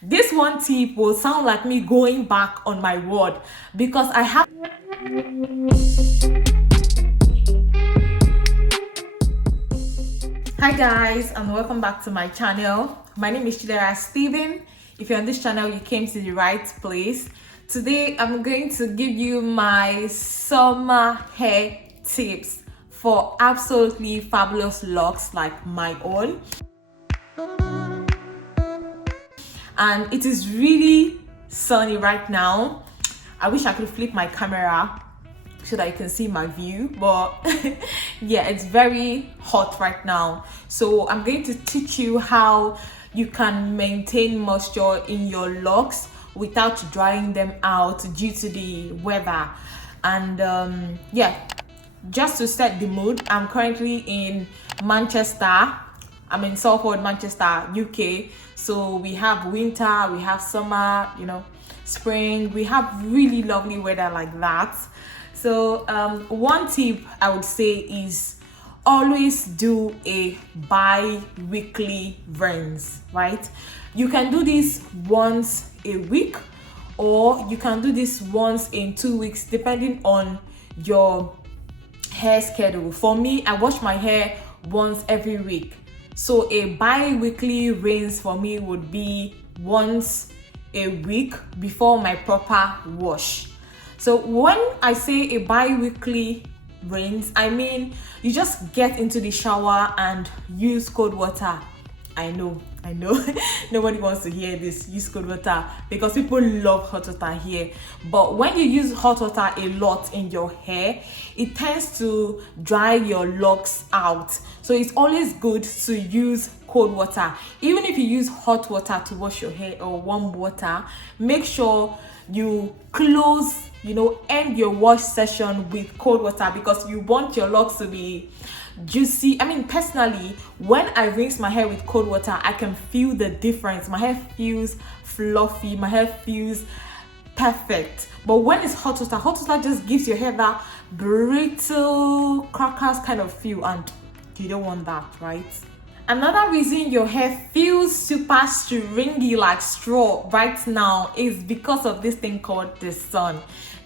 This one tip will sound like me going back on my word because I have. Hi guys, and welcome back to my channel. My name is Chidera Stephen. If you're on this channel, you came to the right place. Today I'm going to give you my summer hair tips for absolutely fabulous locks like my own. And it is really sunny right now. I wish I could flip my camera so that you can see my view, but yeah, it's very hot right now. So I'm going to teach you how you can maintain moisture in your locks without drying them out due to the weather. And yeah, just to set the mood, I'm currently in Manchester. I'm in Salford, Manchester, UK. So we have winter, we have summer, spring. We have really lovely weather like that. So one tip I would say is always do a bi-weekly rinse, right? You can do this once a week, or you can do this once in 2 weeks, depending on your hair schedule. For me, I wash my hair once every week. So a bi-weekly rinse for me would be once a week before my proper wash. So when I say a bi-weekly rinse, I mean you just get into the shower and use cold water. I know nobody wants to hear this, use cold water, because people love hot water here. But when you use hot water a lot in your hair, it tends to dry your locks out. So it's always good to use cold water. Even if you use hot water to wash your hair or warm water, make sure you end your wash session with cold water, because you want your locks to be juicy. I mean, personally, when I rinse my hair with cold water, I can feel the difference. My hair feels fluffy, my hair feels perfect. But when it's hot water just gives your hair that brittle crackers kind of feel, and you don't want that, right? Another reason your hair feels super stringy like straw right now is because of this thing called the sun.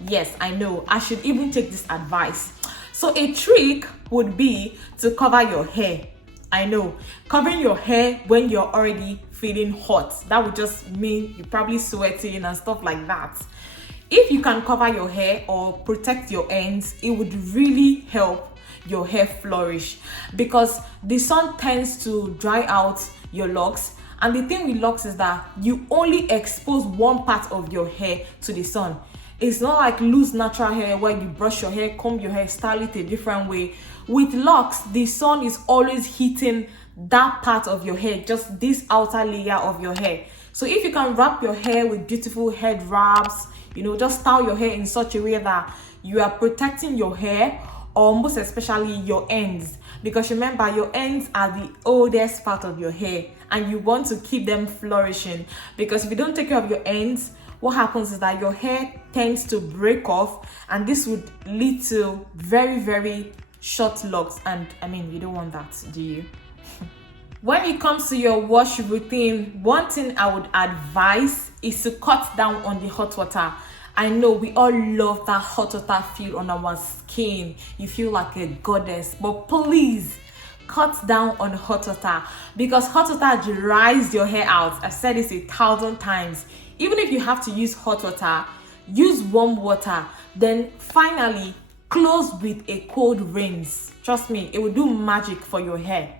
Yes, I know, I should even take this advice. So a trick would be to cover your hair. I know, covering your hair when you're already feeling hot, that would just mean you're probably sweating and stuff like that. If you can cover your hair or protect your ends, it would really help your hair flourish, because the sun tends to dry out your locks. And the thing with locks is that you only expose one part of your hair to the sun. It's not like loose natural hair where you brush your hair, comb your hair, style it a different way. With locks, the sun is always hitting that part of your hair, just this outer layer of your hair. So if you can wrap your hair with beautiful head wraps, just style your hair in such a way that you are protecting your hair, or most especially your ends, because remember, your ends are the oldest part of your hair and you want to keep them flourishing. Because if you don't take care of your ends, what happens is that your hair tends to break off, and this would lead to very, very short locks. And I mean, you don't want that, do you? When it comes to your wash routine, one thing I would advise is to cut down on the hot water. I know we all love that hot water feel on our skin. You feel like a goddess, but please cut down on hot water, because hot water dries your hair out. I've said this 1,000 times. Even if you have to use hot water, use warm water. Then finally, close with a cold rinse. Trust me, it will do magic for your hair.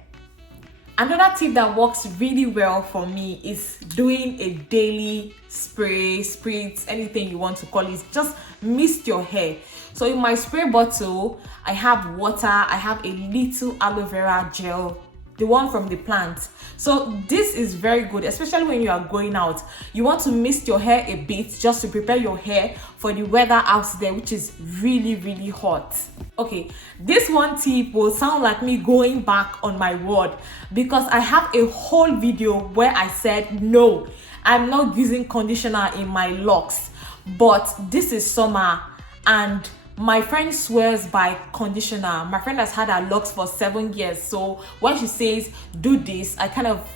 Another tip that works really well for me is doing a daily spritz, anything you want to call it. Just mist your hair. So in my spray bottle, I have water, I have a little aloe vera gel, the one from the plant. So this is very good, especially when you are going out. You want to mist your hair a bit just to prepare your hair for the weather out there, which is really, really hot. Okay, this one tip will sound like me going back on my word, because I have a whole video where I said no, I'm not using conditioner in my locks. But this is summer and my friend swears by conditioner. My friend has had her locks for 7 years, so when she says do this, I kind of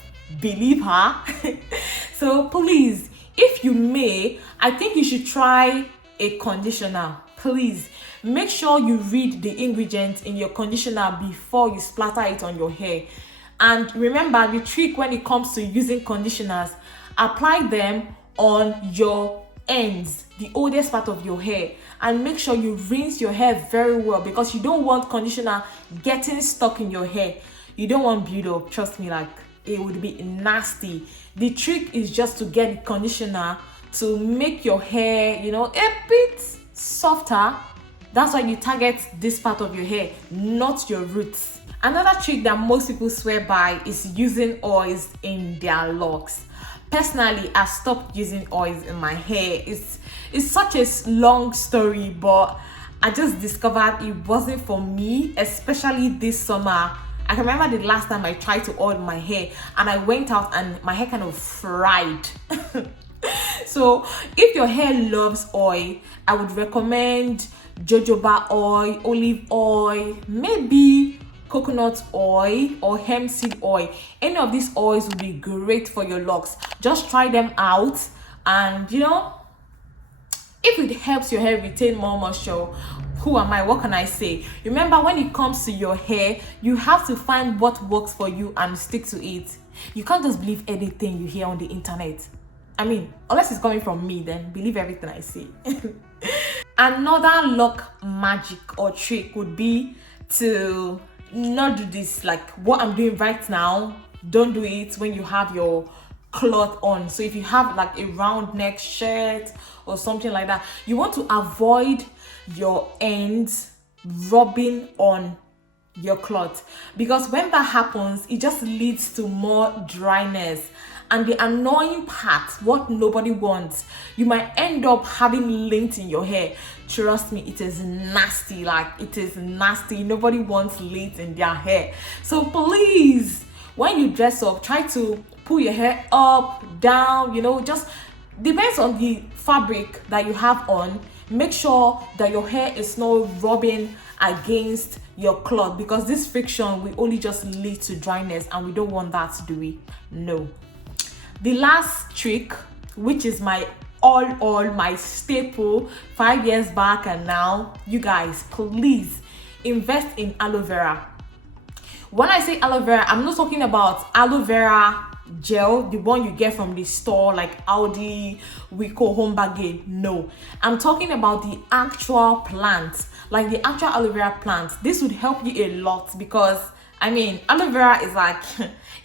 believe her. So please, if you may, I think you should try a conditioner. Please make sure you read the ingredients in your conditioner before you splatter it on your hair. And remember, the trick when it comes to using conditioners, apply them on your ends, the oldest part of your hair, and make sure you rinse your hair very well, because you don't want conditioner getting stuck in your hair. You don't want build up. Trust me, like, it would be nasty. The trick is just to get the conditioner to make your hair, a bit softer. That's why you target this part of your hair, not your roots. Another trick that most people swear by is using oils in their locks. Personally, I've stopped using oils in my hair. It's such a long story, but I just discovered it wasn't for me, especially this summer. I can remember the last time I tried to oil my hair, and I went out and my hair kind of fried. So if your hair loves oil, I would recommend jojoba oil, olive oil, maybe coconut oil or hemp seed oil. Any of these oils will be great for your locks. Just try them out, and if it helps your hair retain more moisture, who am I? What can I say? Remember, when it comes to your hair, you have to find what works for you and stick to it. You can't just believe anything you hear on the internet. I mean, unless it's coming from me, then believe everything I say. Another lock magic or trick would be to not do this, like what I'm doing right now. Don't do it when you have your cloth on. So if you have like a round neck shirt or something like that, you want to avoid your ends rubbing on your cloth, because when that happens, it just leads to more dryness. And the annoying part, what nobody wants, you might end up having lint in your hair. Trust me, it is nasty. Like, it is nasty. Nobody wants lint in their hair. So please, when you dress up, try to pull your hair up, down, just depends on the fabric that you have on. Make sure that your hair is not rubbing against your cloth, because this friction will only just lead to dryness, and we don't want that, do we? No. The last trick, which is my my staple 5 years back and now, you guys, please invest in aloe vera. When I say aloe vera, I'm not talking about aloe vera gel, the one you get from the store like Aldi, Wico, Home Bargain. No, I'm talking about the actual plant, like the actual aloe vera plant. This would help you a lot, because I mean, aloe vera is like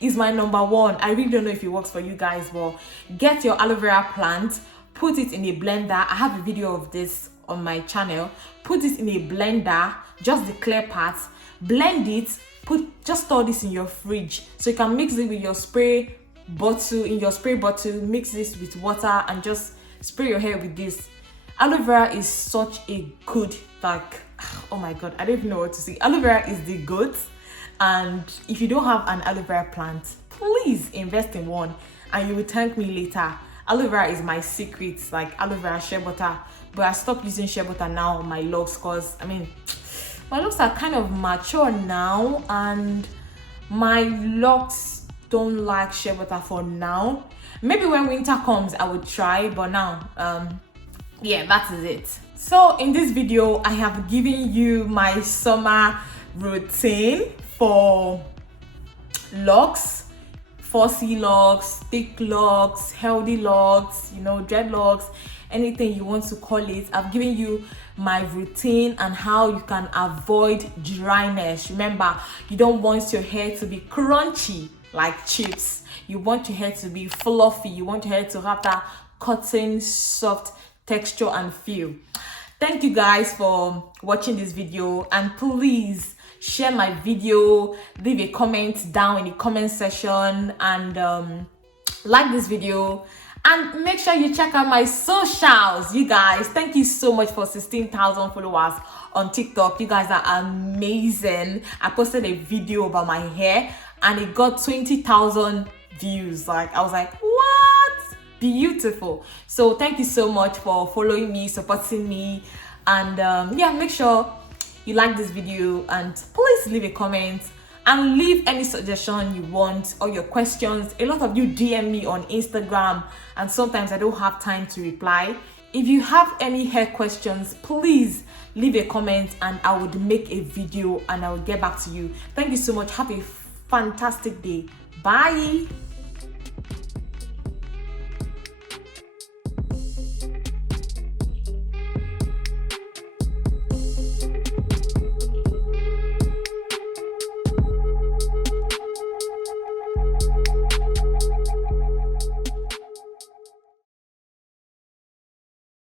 is my number one. I really don't know if it works for you guys, but get your aloe vera plant, put it in a blender. I have a video of this on my channel. Put it in a blender, just the clear parts, blend it, just store this in your fridge, so you can mix it with your spray bottle. In your spray bottle, mix this with water and just spray your hair with this. Aloe vera is such a good, like, oh my god, I don't even know what to say. Aloe vera is the goat. And if you don't have an aloe vera plant, please invest in one, and you will thank me later. Aloe vera is my secret, like aloe vera shea butter. But I stopped using shea butter now on my locks, because I mean, my locks are kind of mature now, and my locks don't like shea butter for now. Maybe when winter comes, I would try, but now, yeah, that is it. So in this video, I have given you my summer routine for locks, fussy locks, thick locks, healthy locks, dreadlocks, anything you want to call it. I've given you my routine and how you can avoid dryness. Remember, you don't want your hair to be crunchy like chips. You want your hair to be fluffy. You want your hair to have that cotton soft texture and feel. Thank you guys for watching this video, and please share my video, leave a comment down in the comment section, and like this video, and make sure you check out my socials. You guys, thank you so much for 16,000 followers on TikTok. You guys are amazing. I posted a video about my hair and it got 20,000 views. Like, I was like, what? Beautiful. So thank you so much for following me, supporting me, and yeah, make sure you like this video, and please leave a comment and leave any suggestion you want or your questions. A lot of you DM me on Instagram and sometimes I don't have time to reply. If you have any hair questions, please leave a comment and I would make a video and I will get back to you. Thank you so much. Have a fantastic day. Bye.